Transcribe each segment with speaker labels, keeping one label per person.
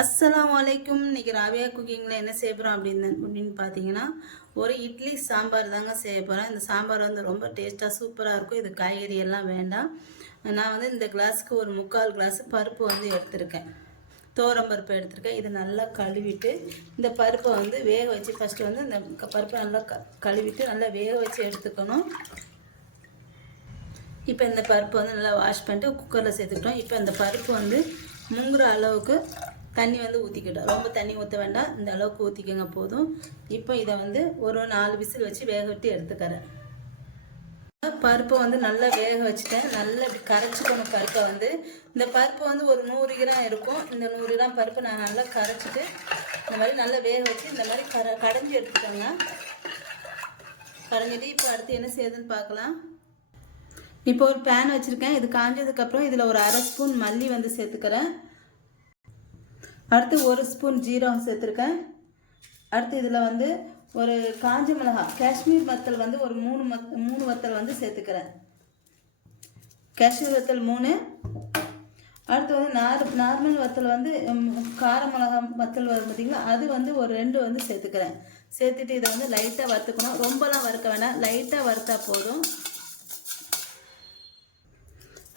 Speaker 1: அஸ்லாம் வலைக்கும் இன்னைக்கு ராவியா குக்கிங்கில் என்ன செய்ய போகிறோம் அப்படின்னு அப்படின்னு பார்த்தீங்கன்னா ஒரு இட்லி சாம்பார் தாங்க செய்ய போகிறேன் இந்த சாம்பார் வந்து ரொம்ப டேஸ்ட்டாக சூப்பராக இருக்கும். இது காய்கறி எல்லாம் வேண்டாம். நான் வந்து இந்த கிளாஸுக்கு ஒரு முக்கால் கிளாஸ் பருப்பு வந்து எடுத்திருக்கேன். தோரம் பருப்பு எடுத்திருக்கேன். இதை நல்லா கழுவிட்டு இந்த பருப்பை வந்து வேக வச்சு ஃபஸ்ட்டு வந்து இந்த பருப்பை நல்லா க கழுவிட்டு நல்லா வேக வச்சு எடுத்துக்கணும். இப்போ இந்த பருப்பு வந்து நல்லா வாஷ் பண்ணிட்டு குக்கரில் சேர்த்துக்கிட்டோம். இப்போ இந்த பருப்பு வந்து முங்குற அளவுக்கு தண்ணி வந்து ஊற்றிக்கிட்டோம் ரொம்ப தண்ணி ஊற்ற வேண்டாம். இந்த அளவுக்கு ஊற்றிக்கோங்க போதும். இப்போ இதை வந்து ஒரு நாலு விசில் வச்சு வேக விட்டு எடுத்துக்கிறேன். பருப்பை வந்து நல்லா வேக வச்சுட்டேன். நல்லா இப்படி கரைச்சிக்கணும் பருப்பை வந்து இந்த பருப்பு வந்து ஒரு நூறு கிராம் இருக்கும். இந்த நூறு கிராம் பருப்பு நான் நல்லா கரைச்சிட்டு இந்த மாதிரி நல்லா வேக வச்சு இந்த மாதிரி கர கடைஞ்சி எடுத்துக்கோங்க. கடைஞ்சிட்டு இப்போ அடுத்து என்ன செய்யுதுன்னு பார்க்கலாம். இப்போ ஒரு பேன் வச்சுருக்கேன். இது காஞ்சதுக்கப்புறம் இதில் ஒரு அரை ஸ்பூன் மல்லி வந்து சேர்த்துக்கிறேன். அடுத்து ஒரு ஸ்பூன் ஜீரகம் சேர்த்துருக்கேன். அடுத்து இதில் வந்து ஒரு காஞ்ச மிளகாய் காஷ்மீர் வத்தல் வந்து ஒரு மூணு மத் மூணு வத்தல் வந்து சேர்த்துக்கிறேன். காஷ்மீர் வத்தல் மூணு. அடுத்து வந்து நார் நார்மல் வத்தல் வந்து கார மிளகா வத்தல் வரும் பார்த்தீங்களா அது வந்து ஒரு ரெண்டு வந்து சேர்த்துக்கிறேன். சேர்த்துட்டு இதை வந்து லைட்டாக வறுத்துக்கணும். ரொம்பலாம் வறுக்க வேண்டாம். லைட்டாக வறுத்தா போதும்.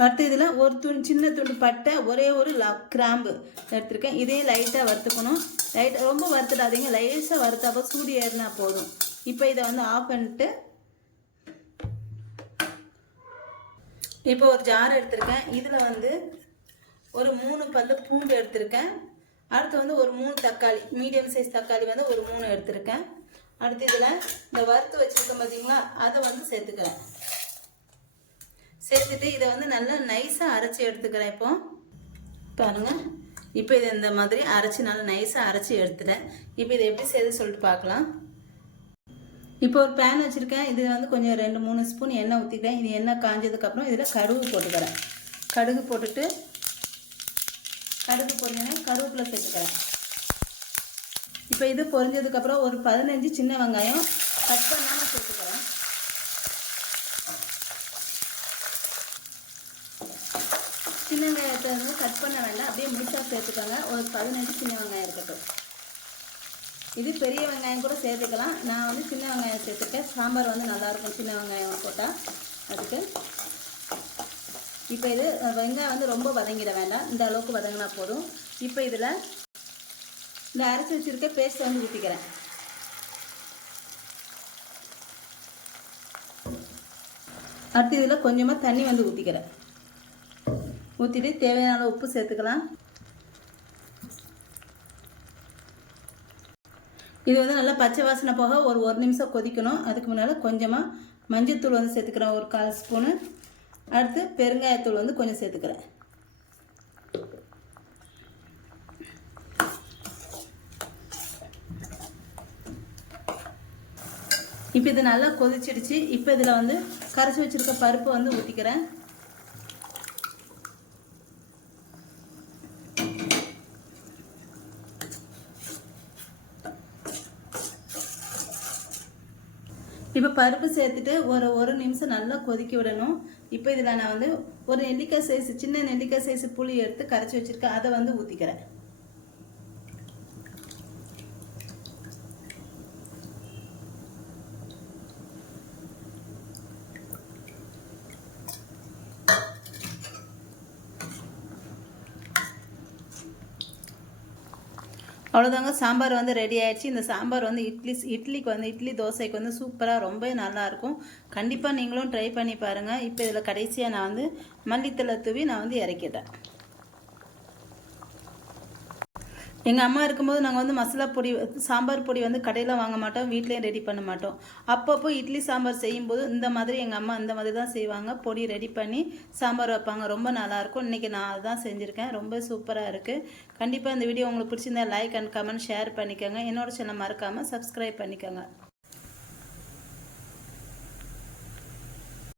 Speaker 1: அடுத்து இதில் ஒரு துணி சின்ன துண்டு பட்டை ஒரே ஒரு ல கிராம்பு எடுத்துருக்கேன். இதையும் லைட்டாக வறுத்துக்கணும். லைட்டாக ரொம்ப வறுத்துடாதீங்க. லைஸாக வறுத்தப்போ சூடு ஏறினா போதும். இப்போ இதை வந்து ஆஃப் பண்ணிட்டு இப்போ ஒரு ஜார் எடுத்திருக்கேன். இதில் வந்து ஒரு மூணு பல்லு பூண்டு எடுத்திருக்கேன். அடுத்து வந்து ஒரு மூணு தக்காளி மீடியம் சைஸ் தக்காளி வந்து ஒரு மூணு எடுத்திருக்கேன். அடுத்து இதில் இந்த வறுத்து வச்சுருக்கேன் பார்த்தீங்களா அதை வந்து சேர்த்துக்கிறேன். சேர்த்துட்டு இதை வந்து நல்லா நைஸாக அரைச்சி எடுத்துக்கிறேன் இப்போ. பாருங்க. இப்போ இதை இந்த மாதிரி அரைச்சி நல்லா நைஸாக அரைச்சி எடுத்துட்டேன். இப்போ இதை எப்படி செய்து சொல்லிட்டு பார்க்கலாம். இப்போ ஒரு பேன் வச்சுருக்கேன். இது வந்து கொஞ்சம் ரெண்டு மூணு ஸ்பூன் எண்ணெய் ஊற்றிக்கிறேன் இது எண்ணெய் காஞ்சதுக்கப்புறம் இதில் கடுகு போட்டுக்கிறேன். கடுகு போட்டுட்டு கடுகு பொரிஞ்சோடனே கருவேப்பிலை சேர்த்துக்கிறேன். இப்போ இது பொரிஞ்சதுக்கப்புறம் ஒரு பதினஞ்சு சின்ன வெங்காயம் கட் பண்ணாமல் சேர்த்துக்கிறேன். சின்ன வந்து கட் பண்ண வேண்டாம். அப்படியே முழுசாக சேர்த்துக்கோங்க. ஒரு பதினஞ்சு சின்ன வெங்காயம் இருக்கட்டும். இது பெரிய வெங்காயம் கூட சேர்த்துக்கலாம். நான் வந்து சின்ன வெங்காயம் சேர்த்துருக்கேன். சாம்பார் வந்து நல்லாயிருக்கும். சின்ன வெங்காயம் போட்டால் அதுக்கு இப்போ இது வெங்காயம் வந்து ரொம்ப வதங்கிட வேண்டாம். இந்த அளவுக்கு வதங்கினா போதும். இப்போ இதில் இந்த அரைச்சி வச்சுருக்க பேஸ்ட் வந்து ஊற்றிக்கிறேன் அடுத்து இதில் கொஞ்சமாக தண்ணி வந்து ஊற்றிக்கிறேன் ஊற்றிட்டு தேவையான அளவு உப்பு சேர்த்துக்கலாம். இது வந்து நல்லா பச்சை வாசனை போக ஒரு ஒரு நிமிஷம் கொதிக்கணும். அதுக்கு முன்னால் கொஞ்சமாக மஞ்சத்தூள் வந்து சேர்த்துக்கிறேன். ஒரு கால் ஸ்பூனு. அடுத்து பெருங்காயத்தூள் வந்து கொஞ்சம் சேர்த்துக்கிறேன். இப்போ இது நல்லா கொதிச்சிடுச்சு. இப்போ இதில் வந்து கரைச்சி வச்சுருக்க பருப்பு வந்து ஊற்றிக்கிறேன் இப்போ பருப்பு சேர்த்துட்டு ஒரு ஒரு நிமிஷம் நல்லா கொதிக்க விடணும். இப்போ இதில் நான் வந்து ஒரு நெல்லிக்காய் சைஸ் சின்ன நெல்லிக்காய் சைஸ் புளி எடுத்து கரைச்சி வச்சிருக்கேன். அதை வந்து ஊற்றிக்கிறேன் அவ்வளோதாங்க சாம்பார் வந்து ரெடி ஆயிடுச்சு. இந்த சாம்பார் வந்து இட்லி இட்லிக்கு வந்து இட்லி தோசைக்கு வந்து சூப்பராக ரொம்ப நல்லாயிருக்கும் கண்டிப்பாக நீங்களும் ட்ரை பண்ணி பாருங்கள் இப்போ இதில் கடைசியாக நான் வந்து மல்லித்தலை தூவி நான் வந்து இறக்கிட்டேன் எங்கள் அம்மா இருக்கும்போது நாங்கள் வந்து மசாலா பொடி சாம்பார் பொடி வந்து கடையில் வாங்க மாட்டோம் வீட்லேயும் ரெடி பண்ண மாட்டோம். அப்பப்போ இட்லி சாம்பார் செய்யும்போது இந்த மாதிரி எங்கள் அம்மா இந்த மாதிரி தான் செய்வாங்க. பொடி ரெடி பண்ணி சாம்பார் வைப்பாங்க. ரொம்ப நல்லாயிருக்கும் இன்றைக்கி நான் அதுதான் செஞ்சுருக்கேன். ரொம்ப சூப்பராக இருக்குது கண்டிப்பாக இந்த வீடியோ உங்களுக்கு பிடிச்சிருந்தா லைக் அண்ட் கமெண்ட் ஷேர் பண்ணிக்கோங்க. என்னோட சேனல் மறக்காமல் சப்ஸ்கிரைப் பண்ணிக்கோங்க.